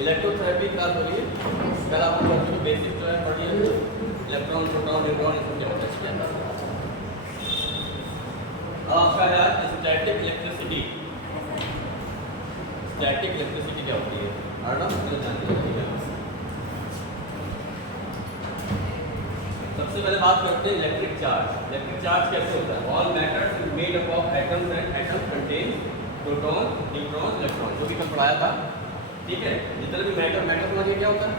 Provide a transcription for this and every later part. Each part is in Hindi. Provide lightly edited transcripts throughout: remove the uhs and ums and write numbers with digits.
इलेक्ट्रोथेरेपी का बोलिए, कल आपको बच्चों को बेसिक जो है पढ़िए, इलेक्ट्रॉन, प्रोटॉन, न्यूट्रॉन इसको क्या होता है। अब आपका है स्टैटिक इलेक्ट्रिसिटी। स्टैटिक इलेक्ट्रिसिटी क्या होती है, जानते हैं। सबसे पहले बात करते हैं इलेक्ट्रिक चार्ज। इलेक्ट्रिक चार्ज कैसे होता है? All matter made up of atoms and atoms contain proton, neutron, electron, जो भी कल पढ़ाया था। ठीक है, जितने भी मैटर समझिए क्या होता है।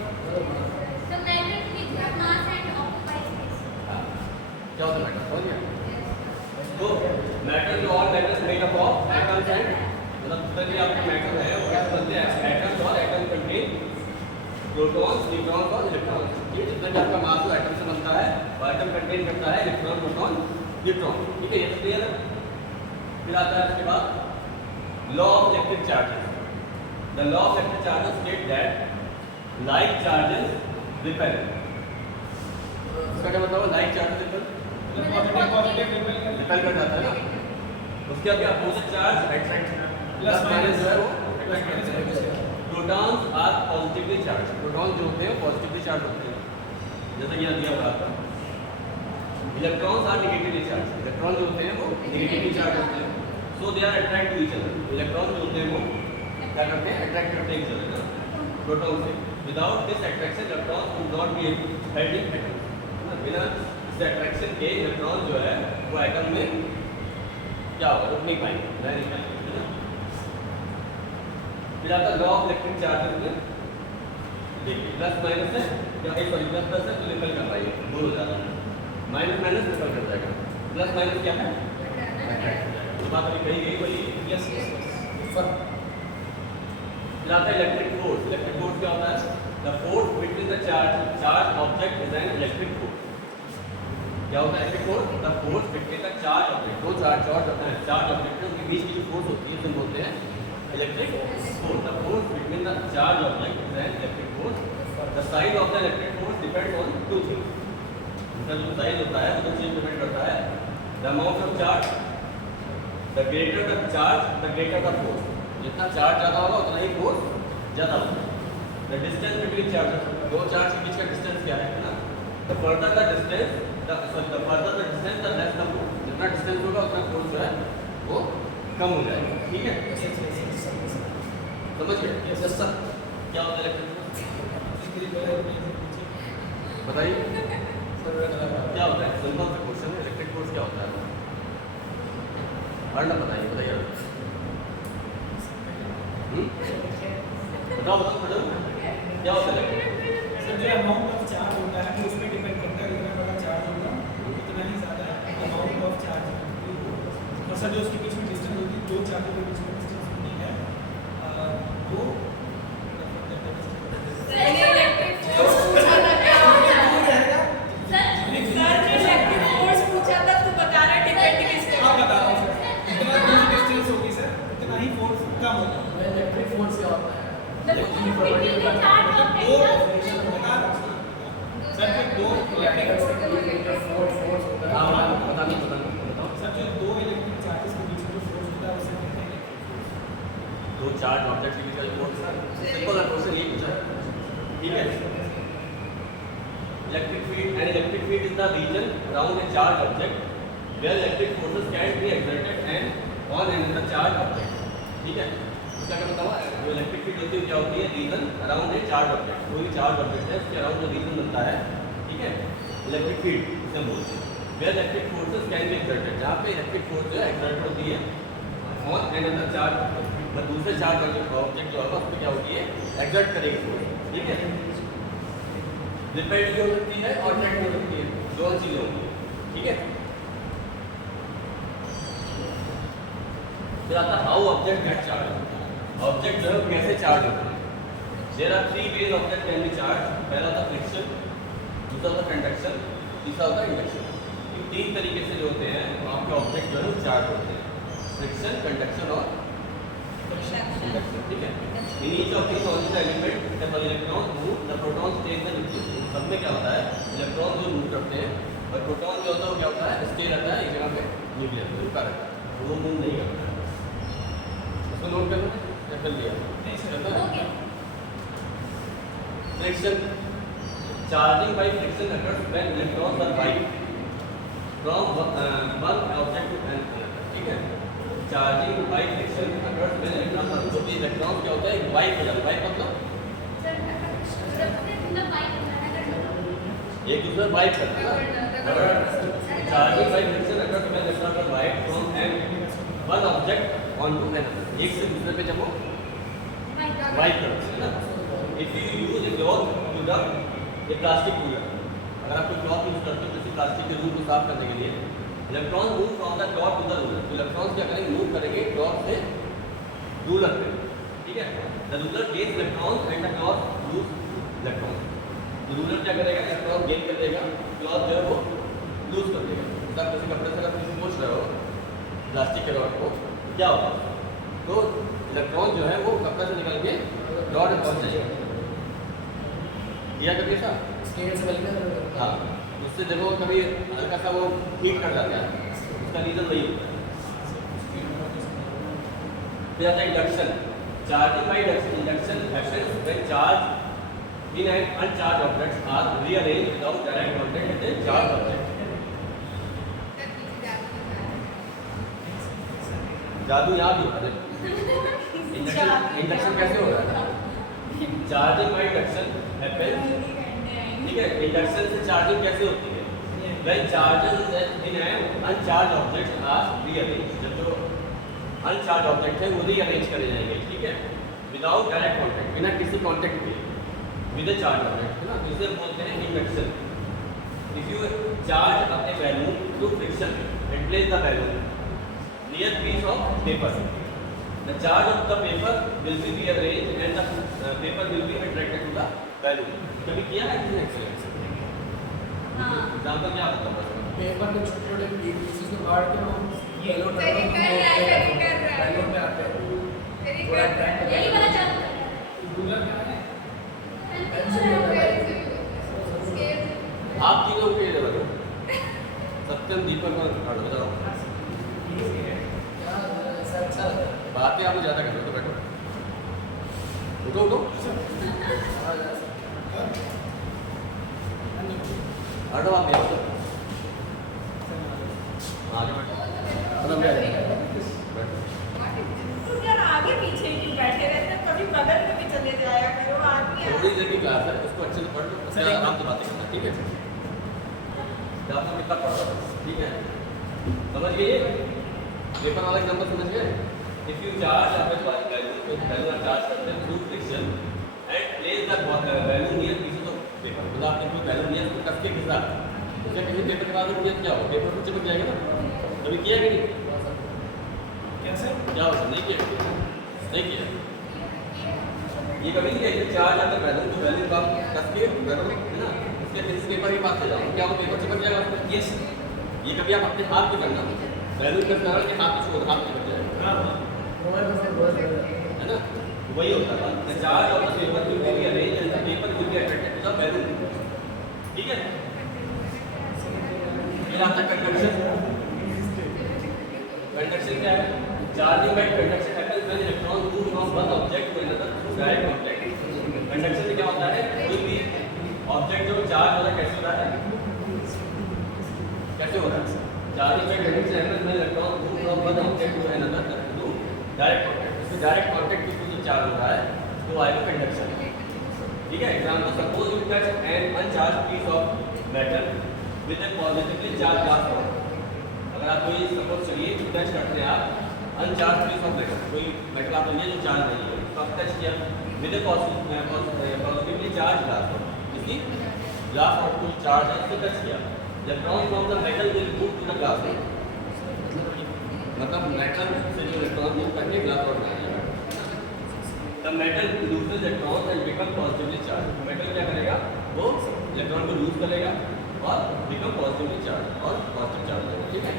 क्या होता है मैटर, समझ गया? तो मैटर जो all matter made up of atoms and, मतलब जितने भी आपके मैटर है वो क्या बनते हैं? एटम्स और एटम कंटेन प्रोटॉन्स, न्यूट्रॉन्स और इलेक्ट्रॉन्स। ये जितना भी आपका मास है एटम से बनता है और एटम कंटेन करता है इलेक्ट्रॉन, प्रोटॉन, न्यूट्रॉन। ठीक है, ये तो क्लियर है। फिर आता है उसके बाद law of electric charges. The law of electric charges state that like charges repel. इसका क्या मतलब है? लाइक चार्जेस रिपेल कर जाता है ना। उसके आगे opposite charge attract, plus minus जो है वो protons are positively charge. Proton जो होते हैं पॉजिटिवली चार्ज होते हैं, जैसा कि यहाँ दिया हुआ था। Electrons are negatively charge. Electron जो होते हैं वो नेगेटिवली चार्ज होते हैं, so they are attract to each other. Electron जो होते हैं वो क्या करते हैं? अट्रैक्ट करते हैं ईच अदर प्रोटॉन से। Without this attraction electron would not be हेल्डिंग atom. बिना इस अट्रैक्शन के इलेक्ट्रॉन जो है वो एटम में क्या होगा? रुक नहीं पाएंगे, रह नहीं पाएंगे। फिर आता लॉ ऑफ इलेक्ट्रिक चार्जेस में देखिए, प्लस माइनस है या सॉरी प्लस प्लस है तो निकल कर रहा है, दूर हो जाता है। माइनस माइनस निकल कर जाएगा। प्लस माइनस क्या है? बात अभी कही गई वही। यस फिर आता है इलेक्ट्रिक फोर्स। इलेक्ट्रिक फोर्स क्या होता है? The force between the charge object is an electric force. क्या होता है electric force? The force between the charge object. दो चार्ज ऑब्जेक्ट है उनके बीच की जो फोर्स होती है उसे बोलते हैं electric force. The force between the charge object is an electric force. The size of the electric force depends on two things. इसका जो साइज होता है वो दो चीज डिपेंड करता है। The amount of charge, the greater the charge the greater the force. जितना चार्ज ज़्यादा होगा उतना ही फोर्स ज़्यादा होगा। द डिस्टेंस बिटवीन चार्जेस, दो चार्ज के बीच का डिस्टेंस क्या है ना? The further the distance the further the distance the less the force. जितना डिस्टेंस होगा उतना फोर्स जो है वो कम हो जाएगा। ठीक है, समझ गए? Yes sir. क्या होता है इलेक्ट्रिक फोर्स? बताइए क्या होता है? सिंपल सा क्वेश्चन है, इलेक्ट्रिक फोर्स क्या होता है? अर्णव बताइए, बताइए। बताओ क्या होता है? सर जो अमाउंट ऑफ चार्ज होता है वो उसमें डिपेंड करता है, जितना बड़ा चार्ज होगा उतना ही ज़्यादा अमाउंट ऑफ चार्ज होगा। और सर जो उसके बीच में डिस्टेंस होती है, दो चार्जों के बीच में डिस्टेंस होती है वो इलेक्ट्रिक फोर्स पूछा था क्या होता है? सर ने इलेक्ट्रिक फोर्स पूछा था तो बता रहा है डिपेंड किस पे। आप बता रहा हूँ सर, जितना दूर डिस्टेंस होगी सर उतना ही फोर्स कम होगा। इलेक्ट्रिक फोर्स क्या होता है? The force between the charge दो ऑब्जेक्ट। सर जो दो इलेक्ट्रिक फोर्स होता है। पता नहीं सर जो दो इलेक्ट्रिक चार्जेस के बीच में जो फोर्स होता है उसे कहते हैं दो चार्ज ऑब्जेक्ट के बीच का फोर्स। सिंपल क्वेश्चन यही पूछा है। ठीक है, electric field and electric field is the region around a charge object where electric forces can be exerted and on another charge object. ठीक है, इसका क्या मतलब है? जो इलेक्ट्रिक फील्ड होती है क्या होती है? Reason around a charge object. कोई चार्ज ऑब्जेक्ट है उसके अराउंड जो रीजन बनता है, ठीक है, इलेक्ट्रिक फील्ड इसे बोलते हैं। Where electric forces can be exerted, जहाँ पे इलेक्ट्रिक फोर्स जो है एक्सर्ट होती है ऑन अनदर चार्ज ऑब्जेक्ट, मतलब दूसरे चार्ज ऑब्जेक्ट जो होगा उस पर क्या होती है? एक्सर्ट करेगी फोर्स। ठीक है, रिपेल्ड भी हो सकती है और अट्रैक्ट हो सकती है, दोनों चीज़ें होंगी। ठीक है, फिर आता how object get charge. Object जो है कैसे चार्ज होते हैं? There are three ways object can be charge. पहला होता फ्रिक्शन, दूसरा होता कंडक्शन, तीसरा होता इंडक्शन। इन तीन तरीके से जो होते हैं आपके ऑब्जेक्ट जो है चार्ज होते हैं, फ्रिक्शन, कंडक्शन और इंडक्शन। ठीक है, in each of this orbital element the electron move, the protons take the nucleus. सब में क्या होता है? इलेक्ट्रॉन जो मूव करते हैं और प्रोटॉन जो होता है वो क्या होता है? स्टे रहता है एक जगह पे, न्यूक्लियस में रुका रहता है, वो मूव नहीं करता है। इसको नोट करना है या कर लिया? नहीं सर। हो गया। Friction charging by friction occurs when electrons are vibe from one object to another, ठीक है। Charging by friction occurs when electrons are, तो भी इलेक्ट्रॉन क्या होता है, वाइब हो जाता है। वाइब मतलब एक दूसरे वाइब करते हैं ना। Charging by friction occurs when electrons are vibe from one object onto another, एक से दूसरे पे जब वो वाइब करते हैं ना। If you use a cloth to rub a plastic cooler, अगर आप कोई क्लॉथ यूज करते हो किसी प्लास्टिक के रूल को साफ करने के लिए, electron move from the cloth to the ruler, तो इलेक्ट्रॉन क्या करेंगे, मूव करेंगे क्लॉथ से रूलर पे, ठीक है। The ruler gains electron and the cloth loose electron, तो रूलर क्या करेगा, इलेक्ट्रॉन गेन कर लेगा, क्लॉथ जो है वो लूज कर देगा। तब किसी कपड़े से अगर किसी पोंछ रहे हो प्लास्टिक के रॉड को, क्या होगा, तो इलेक्ट्रॉन जो है वो कपड़े से निकल के रॉड में पहुंच जाएगा। किया कभी ऐसा? स्केल से बल्कि हाँ, उससे देखो कभी हल्का सा वो हीट कर जाता है, उसका रीजन वही होता है। फिर आता है induction, charging by induction happens when charge in an uncharge objects are rearranged without direct contact with charge object. जादू यहाँ भी होता है। इंडक्शन कैसे होगा, चार्जिंग बाय इंडक्शन हैपेंस, ठीक है। इंडक्शन से चार्जिंग कैसे होती है, when charges in an uncharge object are rearranged, जब जो अनचार्ज ऑब्जेक्ट है वो रीअरेंज करे जाएंगे, ठीक है, विदाउट डायरेक्ट कांटेक्ट, बिना किसी कांटेक्ट के, विद अ चार्ज ऑब्जेक्ट, है ना। इसे बोलते हैं इंडक्शन। इफ यू चार्ज अपने balloon through friction and place the balloon near piece of paper, the charge of the paper will be rearranged and the paper will be attracted to the balloon। कभी किया है किसी ने एक्सपेरिमेंट? हाँ। एग्जांपल क्या होता है? पेपर में छोटे-छोटे पीसेस को काट के हम येलो तेरी कर रहा है, तेरी कर रहा है। बैलून में आते हैं। तेरी थोड़ा कर attract यही करते वाला हैं। चालू कर रहा है। रूलर क्या है? आप तीनों के इधर हो, सत्यम दीपक और हट जाओ, क्या ऐसा अच्छा लगता है। बातें आप ज़्यादा कर रहे हो, तो बैठो, उठो उठो, हटो आप यहाँ से, आगे बैठो, मतलब बैठो। तुम यार आगे पीछे क्यों बैठे रहते हो, कभी बगल में भी चले जाया करो, आदमी थोड़ी देर की क्लास है, उसको अच्छे से पढ़ लो, उससे आराम से बातें करना, ठीक है। तो आपको कितना पढ़ रहा है, ठीक है, समझ गए, पेपर वाला एग्जाम्पल समझ गए। इफ यू चार्ज आप बैलून चार्ज करते हैं through friction and place the balloon near pieces of paper, मतलब आपने कोई बैलून नियर उसको कस के घिसा, तो क्या किसी पेपर के बाद मुझे क्या हो, पेपर को चिपक जाएगा ना। कभी किया कि नहीं? कैसे? क्या होता, नहीं किया, नहीं किया, ये कभी नहीं किया। चार्ज आता बैलून, तो बैलून का कस के बैलून है ना, उसके किसी पेपर के पास से जाओ, क्या वो पेपर चिपक जाएगा? यस। ये कभी आप अपने हाथ में करना, बैलून का कारण के हाथ में छोड़, हाथ में चिपक जाएगा, हाँ। है ना। वही होता है, the charge of the paper will be arranged and the paper will be attracted to the balloon, ठीक है। फिर आता है कंडक्शन। कंडक्शन क्या है, charging by conduction happens when electron move from one object to another through direct contact. Conduction में क्या होता है, कोई भी ऑब्जेक्ट जो चार्ज हो रहा है कैसे हो रहा है, कैसे हो रहा है, charging by conduction happens when electron move from one object to another through direct contact. इसमें डायरेक्ट कांटेक्ट के थ्रू जो चार्ज हो रहा है वो आएगा कंडक्शन, ठीक है। Example, suppose you touch an uncharge piece of metal with a positively charge glass rod. अगर आप कोई सपोज चलिए टच करते हैं आप अनचार्ज पीस ऑफ मेटल, कोई मेटल आप लिए जो चार्ज नहीं है, तो आप टच किया with a positively charge glass rod, किसी ग्लास रॉड को चार्ज है उससे टच किया, electron from the metal will move to the glass rod, मतलब मेटल से जो इलेक्ट्रॉन मूव करके ग्लास रॉड में आ जाएगा। The metal loses electron and become positively charge. Metal क्या करेगा, वो इलेक्ट्रॉन को लूज करेगा और बिकम पॉजिटिवली चार्ज और पॉजिटिव चार्ज होगा, ठीक है।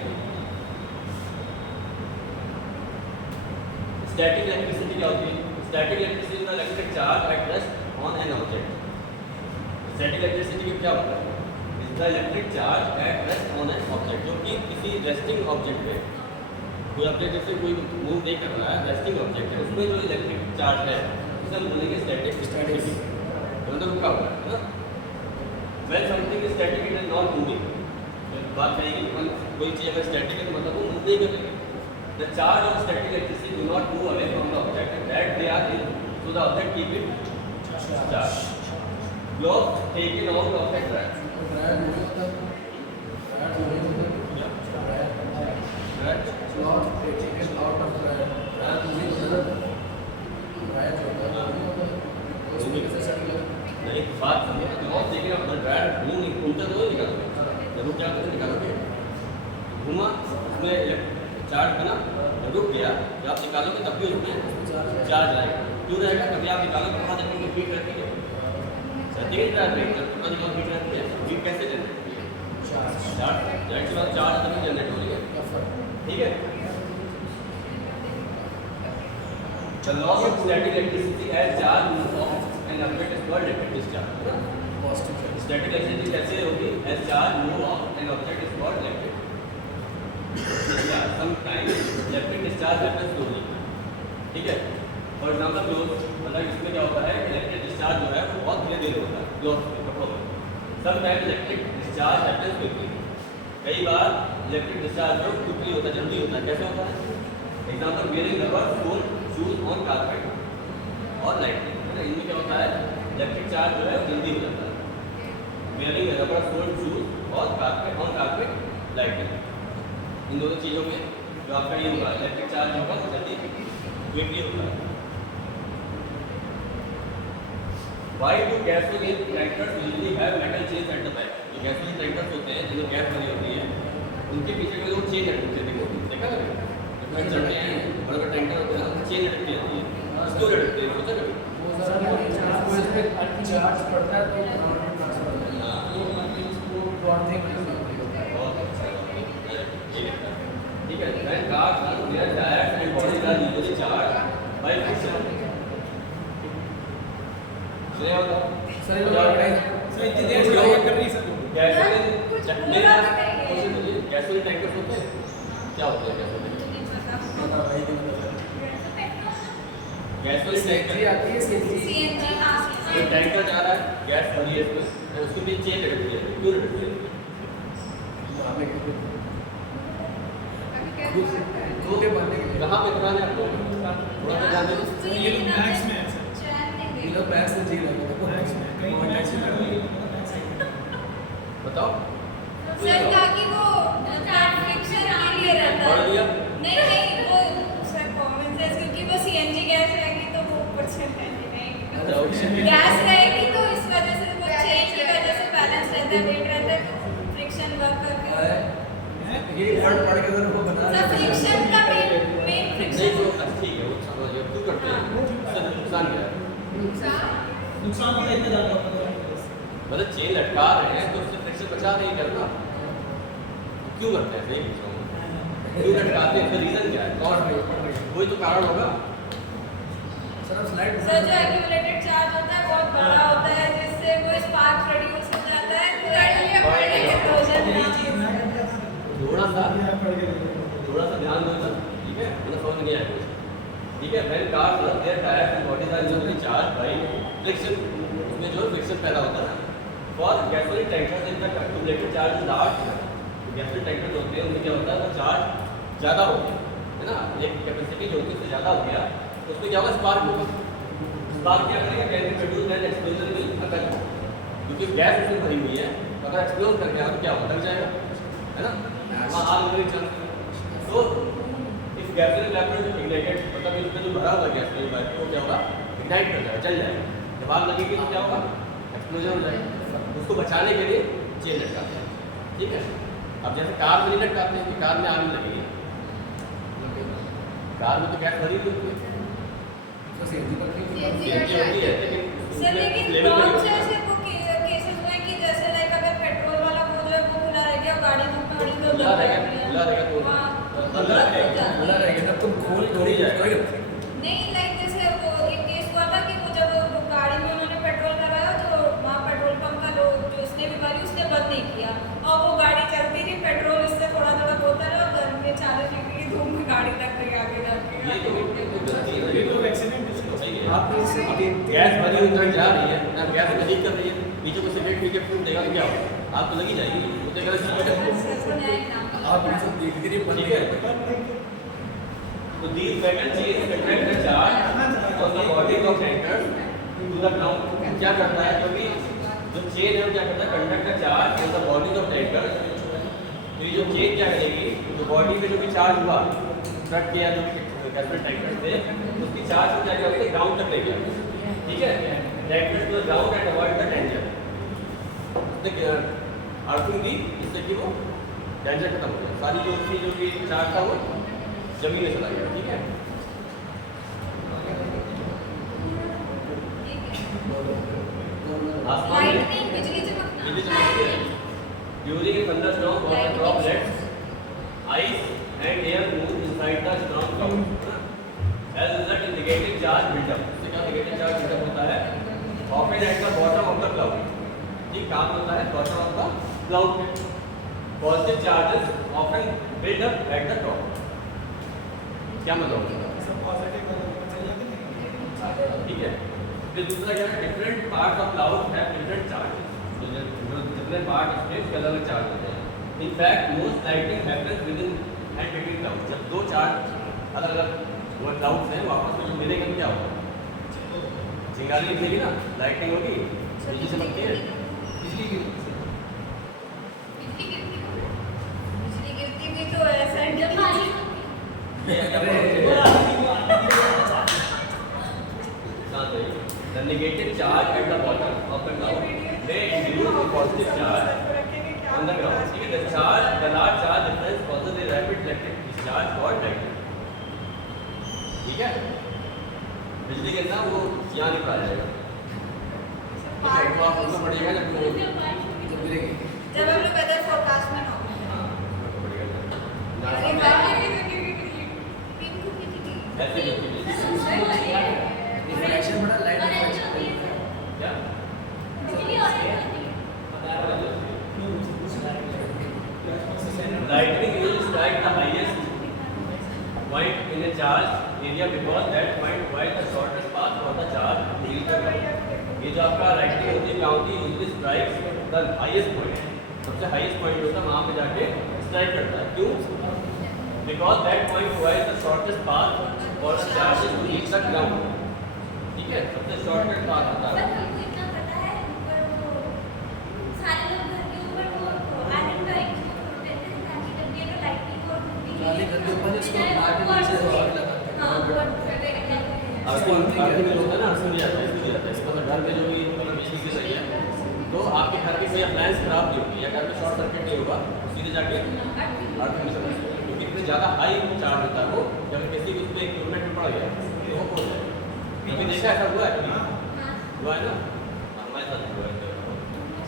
स्टैटिक इलेक्ट्रिसिटी क्या होती है, static electricity is the electric charge at rest on an object. Static electricity क्या होता है, is the electric charge at rest on an object, जो कि किसी रेस्टिंग ऑब्जेक्ट पे, कोई ऑब्जेक्ट जैसे कोई मूव नहीं कर रहा है, रेस्टिंग ऑब्जेक्ट है, उसमें जो इलेक्ट्रिक चार्ज है उसे हम बोलेंगे स्टैटिक इलेक्ट्रिसिटी, मतलब रुका हुआ है ना। When something is static, it is not moving. बात है कि कोई चीज़ अगर स्टैटिक है तो मतलब वो मूव नहीं कर रही है। The charge of static electricity do not move away from the object, and that they are in, so the object keep it charged. Gloves taken out of the track. नहीं बात समझो, glove taken out of the track, मुंह नहीं घूमता तो निकालोगे, जब क्या करते निकालोगे, घूमा उसमें चार्ज बना रुक गया, जब आप निकालोगे तब भी उसमें चार्ज आएगा। क्यों रहेगा? कभी आप निकालोगे वहाँ तक उनकी हीट रहती है, रहती है ड्राइव में, जब तक हीट रहती है, हीट कैसे जनरेट होती है? चार्ज, जाहिर सी बात चार्ज तभी जनरेट हो रही है, ठीक है? The loss of static electricity as charge moves off an object is called electric discharge. Static electricity कैसे होगी? As charge move off an object is called electric discharge. Sometimes electric discharge happens slowly. ठीक है? For example, मतलब इसमें क्या होता है? Electric discharge जो है वो बहुत धीरे धीरे होता है, gloves के कपड़ों में. Sometimes electric discharge happens quickly. कई बार electric discharge जो quickly होता है, जल्दी होता है. कैसे होता है? Example, wearing rubber sole shoes on carpet और lightning. है ना? इनमें क्या होता है? Electric charge जो है वो जल्दी हो जाता है. Wearing rubber sole shoes और carpet lightning. इन दोनों चीज़ों में जो आपका ये होगा इलेक्ट्रिक चार्ज होगा वो जल्दी क्विकली होता है। Why do gasoline tankers usually have metal chains at the back? जो gasoline tankers होते हैं जिनमें गैस भरी होती है उनके पीछे में लोग चेन लटकते हैं, देखा ना? जब चढ़ते हैं बड़े बड़े टैंकर होते हैं चेन लटकती रहती है, क्यों लटकते हैं? सोचा कभी? वो जरा चार्ज पड़ता है तो ठीक है, when cars run, their tires and bodies are usually charged by friction. सुनिए बताओ। सर इतनी देर से बात कर रही सर। गैसोलीन कुछ पूरा बताइए। गैसोलीन टैंकर्स होते हैं, क्या होते हैं गैसोलीन? गैसोलीन टैंकर आती है सीएनजी हाँ कोई टैंकर जा रहा है, गैस भरी है इसमें, उसके बीच चेन लटकती है, क्यों लटकती है? कहाँ पे दुकान है आप लोग? थोड़ा सा जान दो। ये लोग मैक्स में है सर। ये लोग पैसे जी रहे हैं मैक्स में कहीं तो मैक्स में लगा, ये लोग मैक्स है। बताओ। सर ताकि वो फ्रिक्शन के लिए रहता बढ़ है। गया? नहीं वो सर कॉमन सेंस क्योंकि वो सीएनजी गैस रहेगी तो वो ऊपर से रहेगी। गैस रहेगी तो इस वजह से वो चेन की वजह से बैलेंस रहता है, वेट रहता है, फ्रिक्शन वर्क करके ये वर्ड पढ़ के अगर वो बता सर फ्रिक्शन का मेन नहीं फ्रिक्शन तो ठीक है, वो समझ गया, क्यों करते हैं? उससे नुकसान क्या है? नुकसान होता है इतना ज़्यादा होता है। मतलब चेन लटका रहे हैं तो उससे फ्रिक्शन बचा नहीं करना, क्यों करते हैं? सही पूछ रहा हूँ, क्यों लटकाते हैं? इसका रीज़न क्या है? कौन वही तो कारण होगा। सर स्लाइड सर जो एक्यूमुलेटेड चार्ज होता है बहुत बड़ा होता है जिससे वो स्पार्क प्रोड्यूस हो जाता है थोड़ा सा ध्यान दो ना, ठीक है? मतलब समझ नहीं आया कुछ, ठीक है? when cars run, their tires and bodies are usually charged by friction, उसमें जो फ्रिक्शन पैदा होता है ना। for gasoline tankers in the accumulated charge is large, gasoline tankers होते हैं उनमें क्या होता है वो चार्ज ज़्यादा हो गया है ना, एक कैपेसिटी जो होती है उससे ज़्यादा हो गया तो उसमें क्या होगा? स्पार्क होगा। स्पार्क क्या करेगा? Can be produce and explosion will occur, क्योंकि गैस उसमें भरी हुई है तो अगर एक्सप्लोज कर गया तो क्या होगा? लग जाएगा, है ना? वहाँ आग लगने के चांस। तो इस गैसोलीन लैब इग्नाइटेड मतलब इसमें जो भरा हुआ गैसोलीन पाइप वो क्या होगा? इग्नाइट कर जाएगा, जल जाएगा। जब आग लगेगी तो क्या होगा? एक्सप्लोजन हो जाएगा। उसको बचाने के लिए चेन लटकाते हैं, ठीक है? अब जैसे कार में नहीं लटकाते हैं कि कार में आग नहीं लगेगी, कार में तो गैस भरी हुई होती है, सीएनजी पर सीएनजी होती है, लेकिन सर लेकिन लेवल बहुत से ऐसे वो केसेस हुए कि जैसे लाइक अगर पेट्रोल वाला वो जो है वो खुला रह गया गाड़ी में पड़ी तो खुला रहेगा तो खुला रहेगा तब तुम खोल थोड़ी जाएगा। नहीं लाइक जैसे वो एक केस हुआ था कि वो जब वो गाड़ी में उन्होंने पेट्रोल कराया तो वहाँ पेट्रोल पंप का लोग जो उसने भी भरी उसने बंद नहीं किया और वो गाड़ी चलती रही, पेट्रोल उससे थोड़ा थोड़ा होता रहा और गर्मी में 40 डिग्री की धूप में गाड़ी तक गई आगे जाके। ये तो गलती है, ये तो एक्सीडेंट है। सही है। आप इससे गैस भरी हुई करंट जा रही है ना, गैस में लीक कर रही है, नीचे को सिगरेट पी के फूंक देगा तो क्या होगा? आग तो लगी जाएगी, वो तो गलत चीज है। आप ये सब देख के बंद ठीक है। तो these metal chains conduct the charge from the body of tankers to the ground. क्या करता है? क्योंकि जो चेन है वो क्या करता है? Conduct the charge from the body of tanker. तो ये जो चेन क्या करेगी? जो बॉडी में जो भी चार्ज हुआ ट्रक के या जो भी कैपिटल टैंकर थे, उसकी चार्ज को क्या करेंगे? ग्राउंड तक ले जाएंगे। ठीक है? Tanker to the ground and avoid the danger. देखिए अर्थिंग दी जिससे कि वो डेंजर खत्म हो जाए। सारी जो उसकी जो भी चार्ज था वो जमीन में चला गया। ठीक है? आसमान में बिजली चमकना। बिजली चमकती है। During a thunderstorm, water droplets, ice and air move inside the storm cloud. As a result, negative charge build up. इससे क्या negative charge build up होता है? Often at the bottom of the cloud. ठीक काम होता है bottom of the cloud में. Positive charges often build up at the top. क्या मतलब? सब पॉजिटिव चलिए ठीक है। फिर दूसरा क्या है? Different part of cloud have different charges. तो जो डिफरेंट पार्ट उसके अलग अलग चार्ज होते हैं। In fact most lighting happens with in and between cloud. जब दो चार्ज अलग अलग वो क्लाउड्स हैं वो आपस में जो मिलेंगे तो क्या होगा? चिंगारी निकलेगी ना, लाइटिंग होगी, बिजली चमकती है। बिजली की बिजली गिरती भी तो ऐसा है जब The negative charge at the bottom of the cloud may induce a positive charge on the ground. ठीक है, the large charge difference causes a rapid electric discharge called lightning. ठीक है, बिजली गिरना वो यहाँ निकला जाएगा। ठीक है, तो आप उसको पढ़िएगा जब वो जब गिरेगी जब हम लोग वेदर फोरकास्ट में हो ऐसे रिफ्लेक्शन बड़ा लाइट रिफ्लेक्शन क्या lightning will strike the highest point in a charge area because that point provides the shortest path for the charge to reach the ground. ये जो आपका lightning होती है क्या होती है? Usually strikes the highest point. सबसे highest point होता है वहाँ पे जाके strike करता है। क्यों? Because that point provides the shortest path for the charges to reach the ground. ठीक है? सबसे shortest path होता है। खाली करके ऊपर इसको मार के नीचे से आग लगाते हैं अर्थिंग में होता है ना, अर्थिंग भी जाता है, इसमें जाता है। इसका मतलब घर में जो भी मतलब बिजली गिर रही है तो आपके घर के कोई अप्लायंस खराब नहीं होगी या घर में शॉर्ट सर्किट नहीं होगा, सीधे जाके अर्थिंग में चला जाएगा। क्योंकि इतने ज़्यादा हाई चार्ज होता है वो, जब किसी उसमें एक इक्विपमेंट में पड़ गया तो वो पहुँच जाएगा। कभी देखा ऐसा हुआ है? हुआ है ना, हमारे साथ हुआ है।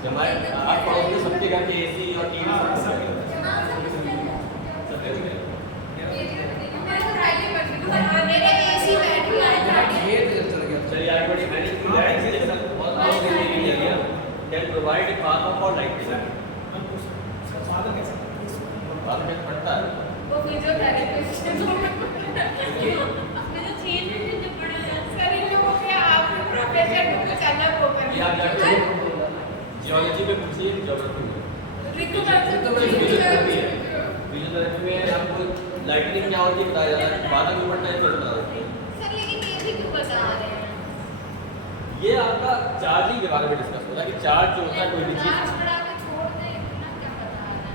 हमारे आस पड़ोस में सबके घर के AC और TV सब मेरे एसी बैठ गया है खेत चल गया चलिए आगे बढ़िए। मैनेजिंग दैट सिलेक्शन और out in the area can provide a path for lighting. साधन कैसा बाद में पड़ता है वो फिजियोथेरेपिस्ट है जो चीज भी जो पड़ा है सर इन लोगों के आप प्रोफेसर को कुछ अलग होकर ये आप जाके जियोलॉजी में पूछिए, ज्योग्राफी में फिजियोथेरेपी है। फिजियोथेरेपी में आपको लाइटनिंग क्या होती है बताया जाता है, बादल में पड़ता है तो बता दो। सर लेकिन ये भी क्यों बता रहे हैं? ये आपका चार्जिंग के बारे में डिस्कस हो रहा है कि चार्ज जो होता है कोई भी चीज। चार्ज बढ़ा के छोड़ दे इतना क्या बता रहा है?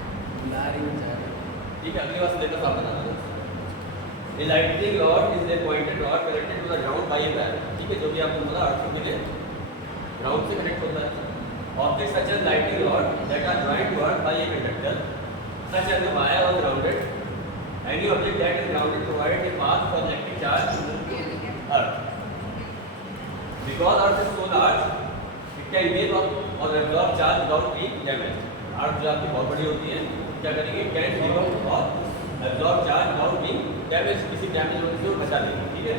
लारी में जा ठीक है, अगली बार सिलेबस आप बता दो। A lightning rod is a pointed rod connected to the ground by a wire. ठीक है, जो भी आपको बोला अर्थ के लिए ग्राउंड से कनेक्ट होता है। Objects such as lightning rod that are joined to earth by a conductor, such as the wire or grounded. Any object that is grounded provides a path for electric charge to move to earth. Because earth is so large, it can give up or absorb charge without being damaged. अर्थ जो आपकी बहुत बड़ी होती है क्या करेंगे? कैन गिव अप और absorb charge without being damaged, किसी डैमेज होने से वो बचा लेंगे। ठीक है,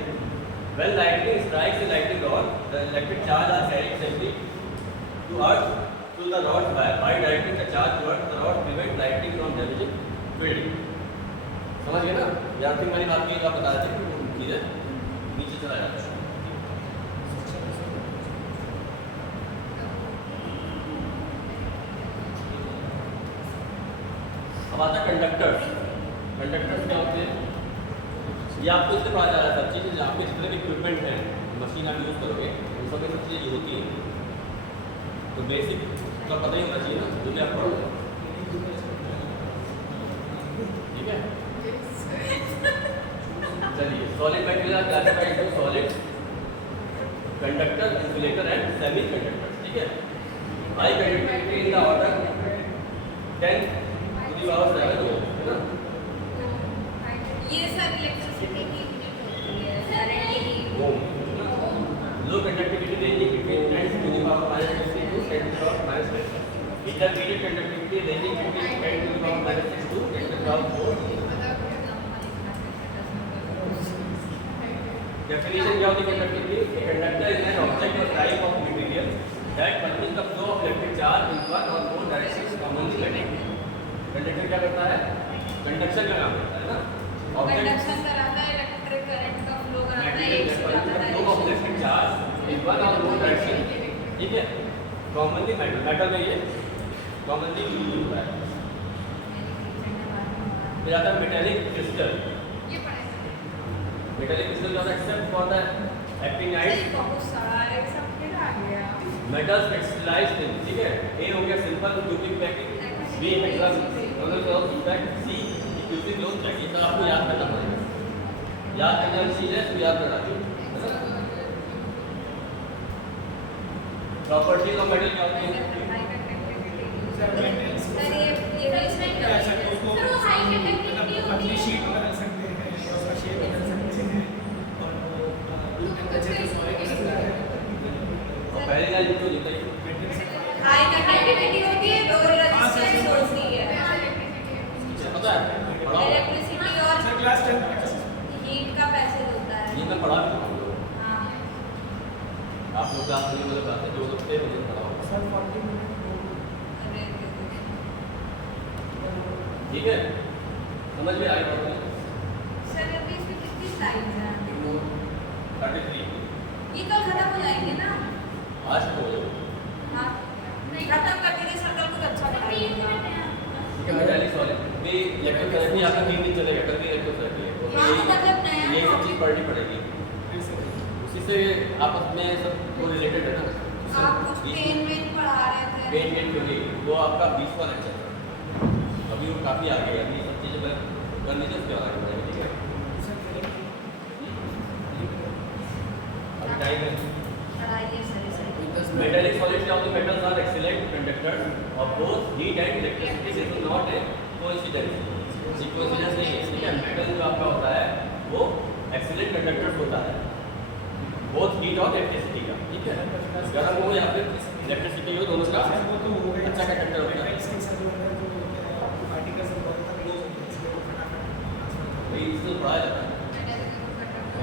when lightning strikes a lightning rod, the electric charge are carried safely to earth through the rod wire. By directing the charge towards the rod prevent lightning from damaging fielding. समझ गए ना? ये अर्थिंग वाली बात की जो आप बता रहे थे कि वो चीज़ें नीचे चला जाता है। आता है कंडक्टर्स। कंडक्टर्स क्या होते हैं? ये आपको इससे पता चला सब चीज़ें, आपके जितने भी इक्विपमेंट हैं, मशीन आप यूज़ करोगे, उन सब में सब चीज़ें होती हैं। तो बेसिक तो पता ही होना चाहिए ना, जो भी आप पढ़ोगे, ठीक है? चलिए, solid material are classified into solid, conductor, insulator and semi conductor, ठीक है? High conductivity in the order 10 to the power 7 है ना? ये सब इलेक्ट्रिसिटी की यूनिट होती है, करंट की। Ohm. Low conductivity ranging between 10 to the power -60 to 10 to the power -9. Intermediate conductivity ranging between 10 to the power -6 to 10 to the power 4. Definition क्या होती है conductivity? A conductor is an object or type of material that permits the flow of electric charge in one or more directions commonly metal. Conductor क्या करता है? कंडक्शन का काम करता है ना? कंडक्शन कराता है, इलेक्ट्रिक करंट का फ्लो कराता है, एक से ज्यादा flow of electric charge in one और मोर डायरेक्शन, ठीक है? कॉमनली मेटल में ये कॉमनली यूज होता है। फिर आता है मेटेलिक क्रिस्टल। ये पढ़े मेटेलिक क्रिस्टल का एक्सेप्ट फॉर द एक्टिनाइट बहुत सारा है, सब फिर आ गया। मेटल्स क्रिस्टलाइज्ड इन, ठीक है? ए हो गया simple cubic packing, B hexagonal effect, C cubic close packing. तो आपको याद करना पड़ेगा, याद करने वाली चीज़ है तो याद करना चाहिए। प्रॉपर्टीज ऑफ मेटल क्या होती है? सर ये बेसमेंट क्या सकते हैं उसको सर वो हाई कंडक्टिविटी होती अपनी है। शीट बदल सकते हैं, या उसका शेप बदल सकते हैं, और वो टेम्परेचर को सॉल्व कर सकता है। और पहले लाइन तो लिखा ही हाई कंडक्टिविटी होती है, लो रेजिस्टेंस होती है। पता है, पढ़ाओ। इलेक्ट्रिसिटी और सर क्लास 10 हीट का पैसेज होता है। ये मैं पढ़ा भी हूँ। हाँ आप लोग क्लास में बोले बात है, जो लोग थे मुझे पढ़ाओ, सर 40 मिनट ठीक है? समझ में आई बात? सर अभी इसमें कितनी स्लाइड्स हैं? 33 ये कल खत्म हो जाएंगे ना? आज बोलो। हाँ नहीं खत्म कर दीजिए सर, कल कुछ अच्छा पढ़ाइएगा। मेटालिक सॉलिड भी इलेक्ट्रोथेरेपी आपका 3 दिन चलेगा, कल भी इलेक्ट्रोथेरेपी है। हाँ, तो मतलब नया ये सब topic। चीज़ पढ़नी पड़ेगी, उसी से आपस में सब वो रिलेटेड है ना। आप कुछ पेन वेन पढ़ा रहे थे। पेन क्योंकि वो आपका 20वां लेक्चर है, अभी वो काफ़ी आगे है, अभी ये सब चीज़ें मैं कर लीजिए, उसके बाद आगे बढ़ेंगे, ठीक है? अभी टाइम है। पढ़ाइए सर इसे। Metallic solids क्या होते हैं? Metals are excellent conductors of both heat and electricity. This is not a coincidence. ये coincidence नहीं है, ठीक है? Metal जो आपका होता है वो excellent conductors होता है, both heat और electricity का, ठीक है? गर्म हो या फिर electricity हो, दोनों का वो तो हो गया अच्छा कंडक्टर होता है। इसके साथ जो है जो पार्टिकल्स बहुत तक क्लोज होते हैं, इसलिए वो फटाफट वही इसमें पढ़ाया जाता है।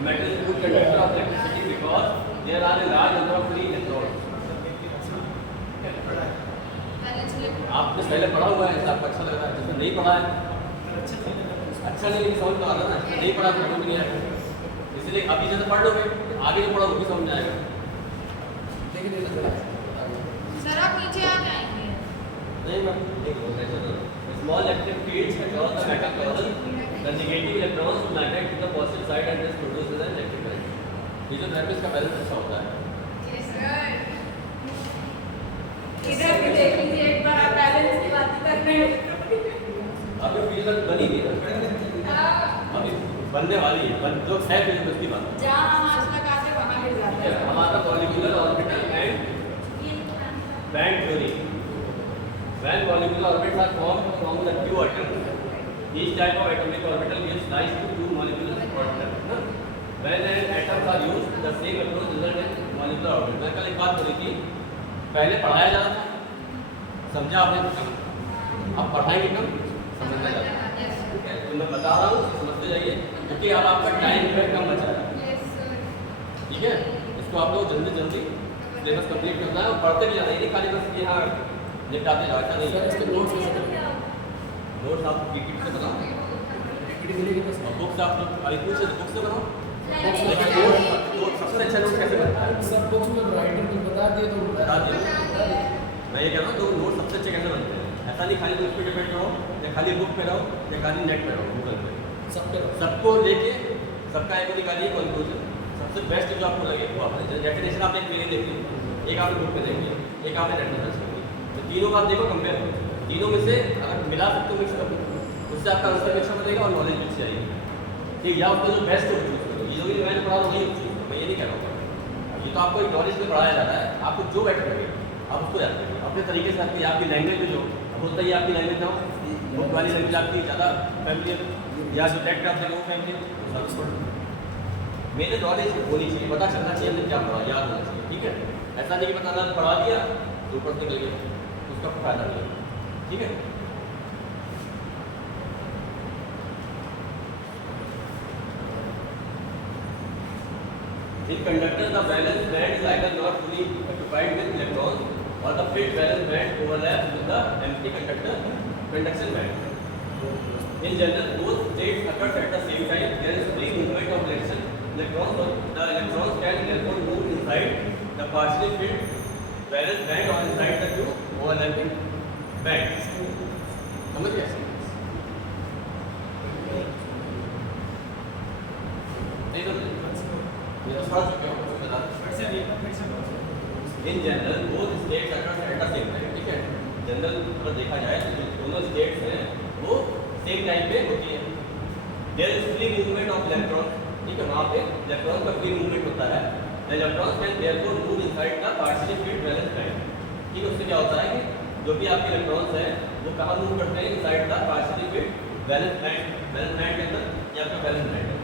Metal is good conductor of electricity because there are a large number of free electrons. आपने पहले पढ़ा हुआ है, आपको अच्छा लग रहा है, जिसने नहीं पढ़ा है अच्छा नहीं, लेकिन समझ में आ रहा है ना, नहीं पढ़ा तो समझ नहीं आएगा, इसलिए अभी जैसे पढ़ लोगे आगे जो पढ़ा वो भी समझ में आएगा। सर आप नीचे आ जाएंगे। नहीं ma'am, small electric fields across the metal coil, the negative electrons will migrate to the positive side and this produces an electric current. ये जो थेरेपी का बैलेंस अच्छा होता है। इधर भी देख लीजिए एक बार, आप बैलेंस की बात कर रहे हैं। अभी फील्ड बनी नहीं है, अभी बनने वाली है, जो है फील्ड उसकी बात। जहाँ हम आज लगाते वहाँ गिर जाते हैं। हमारा molecular orbital and band theory. When molecular orbits are formed from the two atoms, each type of atomic orbital gives rise to two molecular orbitals. When atoms are used, the same approach results in molecular orbital. मैं कल एक बात बोली थी, पहले पढ़ाया जाता था, समझा आपने कम, अब पढ़ाएंगे कम, समझना ज़्यादा। ठीक है, तो मैं बता रहा हूँ, समझते जाइए, क्योंकि अब आपका टाइम जो है कम बचा है। ठीक है, इसको आप लोग जल्दी जल्दी सिलेबस कंप्लीट करना है और पढ़ते भी जाना है, नहीं खाली बस कि हाँ निपटाते जाओ, ऐसा नहीं है। इसके नोट्स कैसे करें? नोट्स आप टिकट से बनाओ, टिकट मिलेगी तो और बुक्स आप लोग अभी पूछे तो बुक्स से बनाओ। Library लेकिन से नोट सबसे अच्छा नोट कैसे बनता है? सब बुक्स में राइटर को बता दिए तो बता दिया। मैं ये कह रहा हूँ, नोट सबसे अच्छे कैसे बनते हैं? ऐसा नहीं खाली बुक्स पे डिपेंड रहो, या खाली बुक पे रहो या खाली नेट पे रहो गूगल पे, सब पे रहो। सबको लेके सबका एक निकालिए कंक्लूजन, सबसे बेस्ट जो आपको लगे वो आप डेफिनेशन आप एक मेरी देखिए, एक आपने बुक पे देखिए, एक आपने नेट में सर्च करिए, तो तीनों का आप देखो कंपेयर करो, तीनों में से अगर मिला सकते हो मिक्स कर दो, उससे आपका आंसर अच्छा बनेगा और नॉलेज भी अच्छी आएगी। ठीक, या उसका जो बेस्ट हो चूज करो, ये जो भी मैंने पढ़ा वही चूज करो, मैं ये नहीं कह रहा हूँ, ये तो आपको एक नॉलेज में पढ़ाया जा रहा है, आपको जो बेटर लगे आप उसको याद करिए अपने तरीके से, आपकी आपकी लैंग्वेज में जो होता है आपकी लैंग्वेज ना हो, बुक वाली लैंग्वेज आपकी ज़्यादा फैमिलियर या जो टेक्ट आप लगे वो फैमिलियर, मेरे नॉलेज होनी चाहिए, पता चलना चाहिए हमने क्या पढ़ा, याद होना चाहिए। ठीक है, ऐसा नहीं कि पता ना पढ़ा दिया तो ऊपर से निकल गया, उसका फायदा नहीं है। ठीक है, in conductor the valence band is either not fully occupied with electrons or the filled valence band overlaps with the empty conduction band. In general, both states occurs at the same time. There is free movement of electrons. The electrons can therefore move inside the partially filled valence band or inside the two overlapping bands. समझ गए? नहीं समझे? ये तो समझ चुके हो, बता दो। In general, both states occurs at the same time. ठीक है? जनरल अगर देखा जाए तो जो दोनों स्टेट्स हैं वो सेम टाइम पे होती है। There is free movement of electrons. ठीक है, वहाँ पे इलेक्ट्रॉन का फ्री मूवमेंट होता है। The electrons can therefore move inside the partially filled valence band. ठीक है, उससे क्या होता है कि जो भी आपके इलेक्ट्रॉन्स हैं वो कहाँ मूव करते हैं, inside the partially field valence band. Valence band के अंदर ये आपका वैलेंस बैंड है।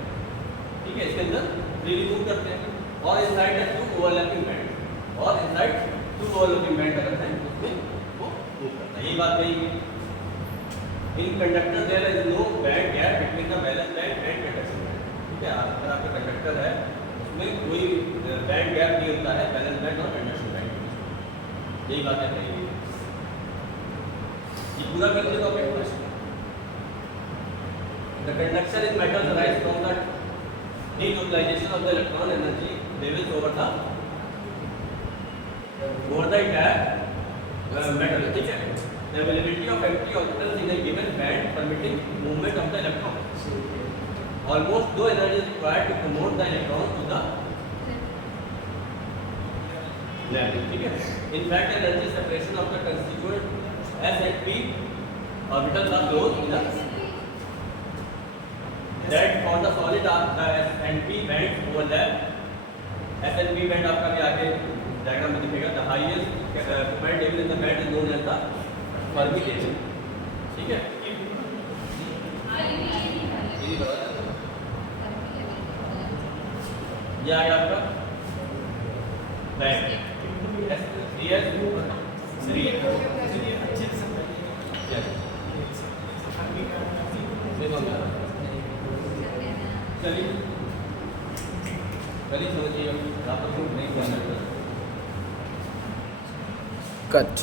ठीक है, इसके अंदर फ्रीली मूव करते हैं और inside the two overlapping band, और इनसाइड टू ओवरलैपिंग बैंड का करते हैं उसमें वो मूव करता है। यही बात कही in conductor there is no band gap between the valence band and conduction band. ठीक है, अगर आपका कंडक्टर है उसमें कोई बैंड गैप नहीं होता है वैलेंस बैंड और कंडक्शन बैंड। यही बात है कही ये पूरा कर दिया तो आपका question. The conduction in metals arise from the deutilization of the electron energy levels over the entire metal. ठीक है, the availability of empty orbitals in a given band permitting movement of the electron. Almost no energy is required to promote the electron to the level. ठीक है, in fact energy separation of the constituent S and P orbitals are close enough that for the solid the S and P bands overlap. S and P band आपका भी आगे डायग्राम में दिखेगा। The highest command level in the band is known as the Fermi level. ठीक है, ये बता ये आ गया आपका बैंड S चलिए समझिए, आप नहीं कट।